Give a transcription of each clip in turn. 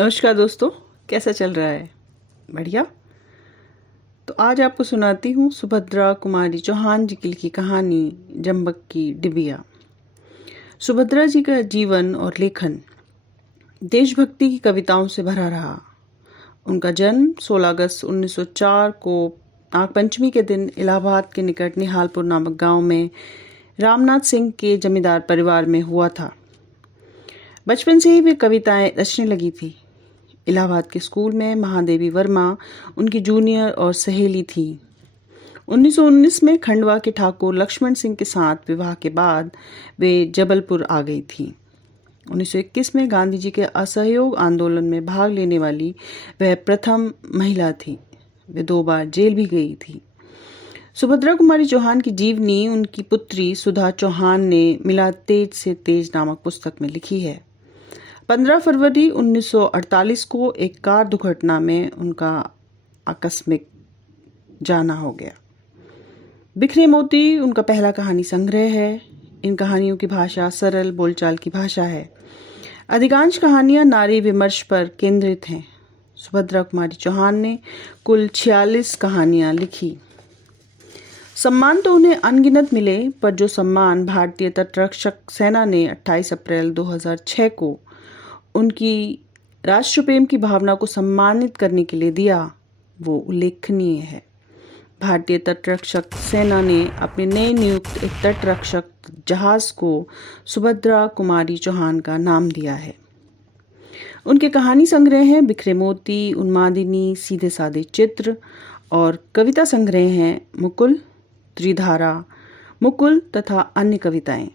नमस्कार दोस्तों, कैसा चल रहा है? बढ़िया। तो आज आपको सुनाती हूँ सुभद्रा कुमारी चौहान जी की लिखी कहानी जंबक की डिबिया। सुभद्रा जी का जीवन और लेखन देशभक्ति की कविताओं से भरा रहा। उनका जन्म 16 अगस्त 1904 को नागपंचमी के दिन इलाहाबाद के निकट निहालपुर नामक गांव में रामनाथ सिंह के जमींदार परिवार में हुआ था। बचपन से ही वे कविताएं रचने लगी थी। इलाहाबाद के स्कूल में महादेवी वर्मा उनकी जूनियर और सहेली थी। 1919 में खंडवा के ठाकुर लक्ष्मण सिंह के साथ विवाह के बाद वे जबलपुर आ गई थी। 1921 में गांधी जी के असहयोग आंदोलन में भाग लेने वाली वह प्रथम महिला थी। वे 2 बार जेल भी गई थी। सुभद्रा कुमारी चौहान की जीवनी उनकी पुत्री सुधा चौहान ने मिला तेज से तेज नामक पुस्तक में लिखी है। 15 फरवरी 1948 को एक कार दुर्घटना में उनका आकस्मिक जाना हो गया। बिखरे मोती उनका पहला कहानी संग्रह है। इन कहानियों की भाषा सरल बोलचाल की भाषा है। अधिकांश कहानियां नारी विमर्श पर केंद्रित हैं। सुभद्रा कुमारी चौहान ने कुल 46 कहानियां लिखी। सम्मान तो उन्हें अनगिनत मिले, पर जो सम्मान भारतीय तटरक्षक सेना ने 28 अप्रैल 2006 को उनकी राष्ट्रप्रेम की भावना को सम्मानित करने के लिए दिया, वो उल्लेखनीय है। भारतीय तटरक्षक सेना ने अपने नए नियुक्त एक तटरक्षक जहाज को सुभद्रा कुमारी चौहान का नाम दिया है। उनके कहानी संग्रह हैं बिखरे मोती, उन्मादिनी, सीधे साधे चित्र, और कविता संग्रह हैं मुकुल, त्रिधारा, मुकुल तथा अन्य कविताएं।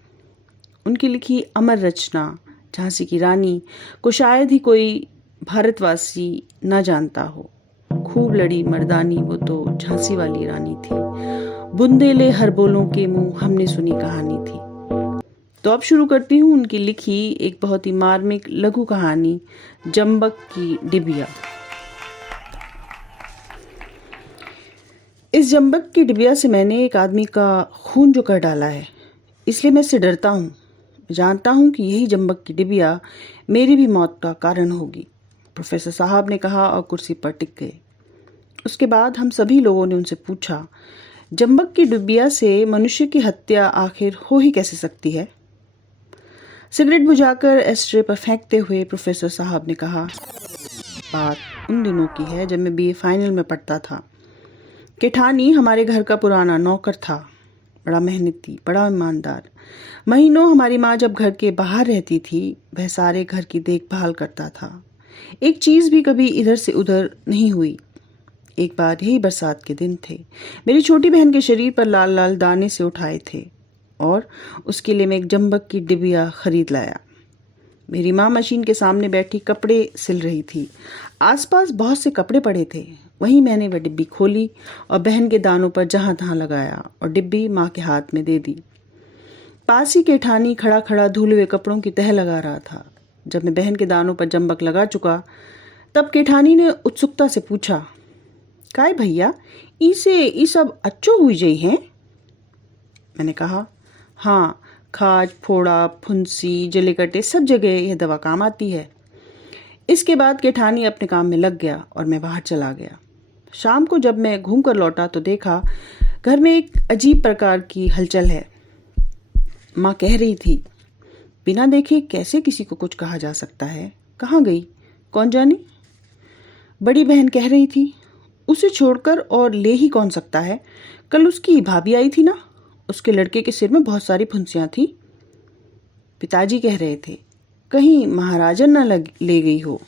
उनकी लिखी अमर रचना झांसी की रानी को शायद ही कोई भारतवासी न जानता हो। खूब लड़ी मर्दानी वो तो झांसी वाली रानी थी, बुंदेले हर बोलों के मुंह हमने सुनी कहानी थी। तो अब शुरू करती हूँ उनकी लिखी एक बहुत ही मार्मिक लघु कहानी जंबक की डिबिया। इस जंबक की डिबिया से मैंने एक आदमी का खून जो कर डाला है, इसलिए मैं इससे डरता हूँ। जानता हूं कि यही जंबक की डिबिया मेरी भी मौत का कारण होगी, प्रोफेसर साहब ने कहा और कुर्सी पर टिक गए। उसके बाद हम सभी लोगों ने उनसे पूछा, जंबक की डिबिया से मनुष्य की हत्या आखिर हो ही कैसे सकती है? सिगरेट बुझाकर एस्ट्रे पर फेंकते हुए प्रोफेसर साहब ने कहा, बात उन दिनों की है जब मैं बीए फाइनल में पढ़ता था। केठानी हमारे घर का पुराना नौकर था, बड़ा मेहनती, बड़ा ईमानदार। महीनों हमारी माँ जब घर के बाहर रहती थी, वह सारे घर की देखभाल करता था। एक चीज़ भी कभी इधर से उधर नहीं हुई। एक बार यही बरसात के दिन थे। मेरी छोटी बहन के शरीर पर लाल लाल दाने से उठाए थे और उसके लिए मैं एक जंबक की डिबिया खरीद लाया। मेरी माँ मशीन के सामने बैठी कपड़े सिल रही थी। आसपास बहुत से कपड़े पड़े थे। वहीं मैंने वह डिब्बी खोली और बहन के दानों पर जहां तहां लगाया और डिब्बी माँ के हाथ में दे दी। पास ही केठानी खड़ा खड़ा धुले हुए कपड़ों की तह लगा रहा था। जब मैं बहन के दानों पर जंबक लगा चुका, तब केठानी ने उत्सुकता से पूछा, काय भैया, ई सब अच्छो हुई जई हैं? मैंने कहा, हाँ, खाज, फोड़ा, फुंसी, जलेकटे सब जगह यह दवा काम आती है। इसके बाद केठानी अपने काम में लग गया और मैं बाहर चला गया। शाम को जब मैं घूम कर लौटा तो देखा घर में एक अजीब प्रकार की हलचल है। माँ कह रही थी, बिना देखे कैसे किसी को कुछ कहा जा सकता है? कहाँ गई? कौन जाने? बड़ी बहन कह रही थी, उसे छोड़कर और ले ही कौन सकता है? कल उसकी भाभी आई थी ना, उसके लड़के के सिर में बहुत सारी फुंसियाँ थी। पिताजी कह रहे थे, कहीं महाराजन न ले गई हो।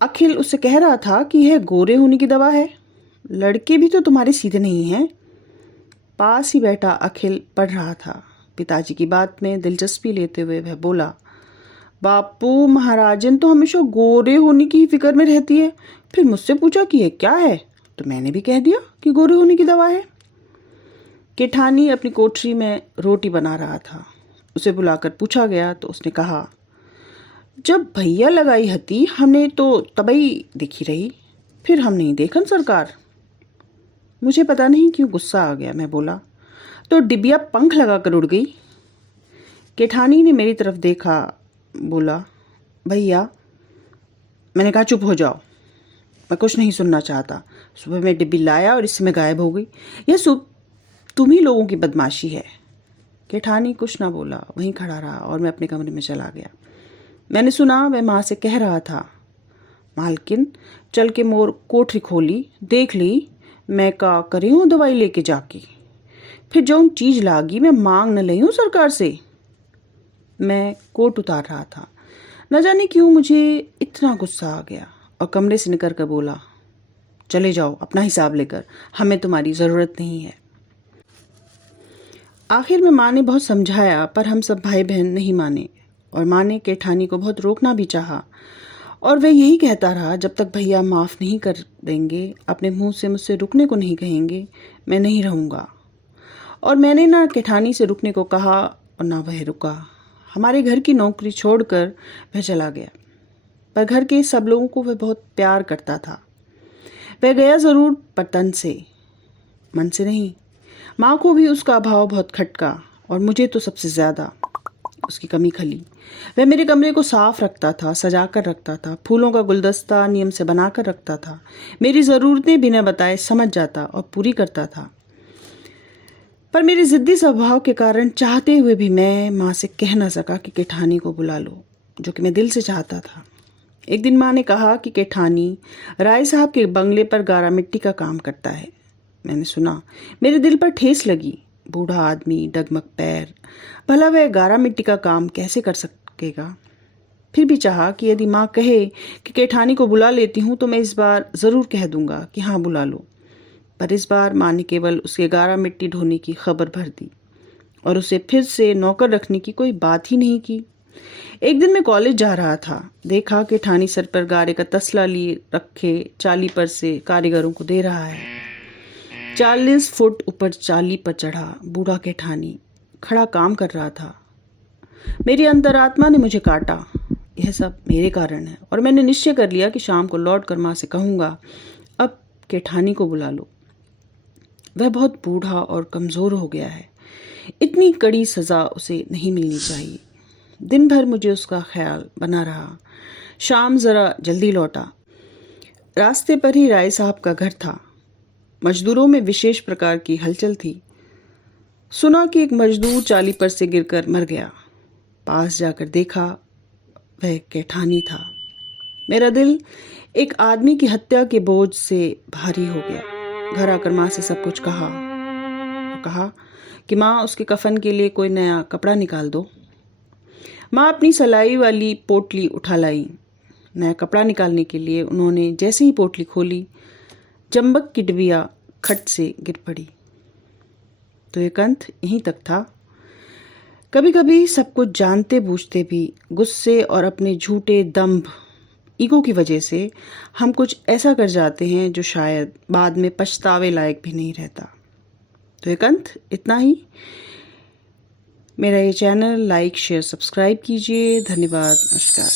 अखिल उससे कह रहा था कि यह गोरे होने की दवा है। लड़के भी तो तुम्हारे सीधे नहीं हैं। पास ही बैठा अखिल पढ़ रहा था। पिताजी की बात में दिलचस्पी लेते हुए वह बोला, बापू, महाराजन तो हमेशा गोरे होने की ही फिक्र में रहती है। फिर मुझसे पूछा कि यह क्या है, तो मैंने भी कह दिया कि गोरे होने की दवा है। केठानी अपनी कोठरी में रोटी बना रहा था। उसे बुलाकर पूछा गया तो उसने कहा, जब भैया लगाई हती हमने तो तबई देखी रही, फिर हम नहीं देखन सरकार। मुझे पता नहीं क्यों गुस्सा आ गया। मैं बोला, तो डिबिया पंख लगाकर उड़ गई। केठानी ने मेरी तरफ देखा, बोला, भैया, मैंने कहा चुप हो जाओ, मैं कुछ नहीं सुनना चाहता। सुबह मैं डिब्बी लाया और इससे मैं गायब हो गई। यह सब तुम ही लोगों की बदमाशी है। केठानी कुछ ना बोला, वहीं खड़ा रहा और मैं अपने कमरे में चला गया। मैंने सुना वह माँ से कह रहा था, मालकिन चल के मोर कोठरी खोली, देख ली मैं का करी हूँ दवाई लेके जाके, फिर जौन चीज लागी मैं मांग न लई हूँ सरकार से। मैं कोट उतार रहा था, न जाने क्यों मुझे इतना गुस्सा आ गया और कमरे से निकल कर बोला, चले जाओ अपना हिसाब लेकर, हमें तुम्हारी ज़रूरत नहीं है। आखिर में माँ ने बहुत समझाया, पर हम सब भाई बहन नहीं माने और माँ ने केठानी को बहुत रोकना भी चाहा और वह यही कहता रहा, जब तक भैया माफ़ नहीं कर देंगे, अपने मुंह से मुझसे रुकने को नहीं कहेंगे, मैं नहीं रहूँगा। और मैंने ना केठानी से रुकने को कहा और ना वह रुका। हमारे घर की नौकरी छोड़कर वह चला गया, पर घर के सब लोगों को वह बहुत प्यार करता था। वह गया ज़रूर, पर तन से, मन से नहीं। माँ को भी उसका अभाव बहुत खटका और मुझे तो सबसे ज़्यादा उसकी कमी खली। वह मेरे कमरे को साफ रखता था, सजा कर रखता था, फूलों का गुलदस्ता नियम से बना कर रखता था, मेरी ज़रूरतें बिना बताए समझ जाता और पूरी करता था। पर मेरे ज़िद्दी स्वभाव के कारण चाहते हुए भी मैं माँ से कह न सका कि केठानी को बुला लो, जो कि मैं दिल से चाहता था। एक दिन माँ ने कहा कि केठानी राय साहब के बंगले पर गारा मिट्टी का काम करता है। मैंने सुना, मेरे दिल पर ठेस लगी। बूढ़ा आदमी, डगमग पैर, भला वह गारा मिट्टी का काम कैसे कर सकेगा। फिर भी चाहा कि यदि माँ कहे कि केठानी को बुला लेती हूँ तो मैं इस बार ज़रूर कह दूंगा कि हाँ बुला लो। पर इस बार माँ ने केवल उसके गारा मिट्टी ढोने की खबर भर दी और उसे फिर से नौकर रखने की कोई बात ही नहीं की। एक दिन मैं कॉलेज जा रहा था, देखा केठानी सर पर गारे का तसला लिए रखे चाली पर से कारीगरों को दे रहा है। 40 फुट ऊपर चाली पर चढ़ा बूढ़ा केठानी खड़ा काम कर रहा था। मेरी अंतरात्मा ने मुझे काटा। यह सब मेरे कारण है और मैंने निश्चय कर लिया कि शाम को लौट कर माँ से कहूँगा, अब केठानी को बुला लो। वह बहुत बूढ़ा और कमज़ोर हो गया है, इतनी कड़ी सज़ा उसे नहीं मिलनी चाहिए। दिन भर मुझे उसका ख्याल बना रहा। शाम ज़रा जल्दी लौटा। रास्ते पर ही राय साहब का घर था। मजदूरों में विशेष प्रकार की हलचल थी। सुना कि एक मजदूर चाली पर से गिरकर मर गया। पास जाकर देखा, वह केठानी था। मेरा दिल एक आदमी की हत्या के बोझ से भारी हो गया। घर आकर माँ से सब कुछ कहा और कहा कि माँ उसके कफन के लिए कोई नया कपड़ा निकाल दो। माँ अपनी सलाई वाली पोटली उठा लाई। नया कपड़ा निकालने के लिए उन्होंने जैसे ही पोटली खोली, चंबक की डिबिया खट से गिर पड़ी। तो एक अंत यहीं तक था। कभी कभी सब कुछ जानते बूझते भी गुस्से और अपने झूठे दम्भ, ईगो की वजह से हम कुछ ऐसा कर जाते हैं जो शायद बाद में पछतावे लायक भी नहीं रहता। तो एक अंत इतना ही। मेरा ये चैनल लाइक, शेयर, सब्सक्राइब कीजिए। धन्यवाद। नमस्कार।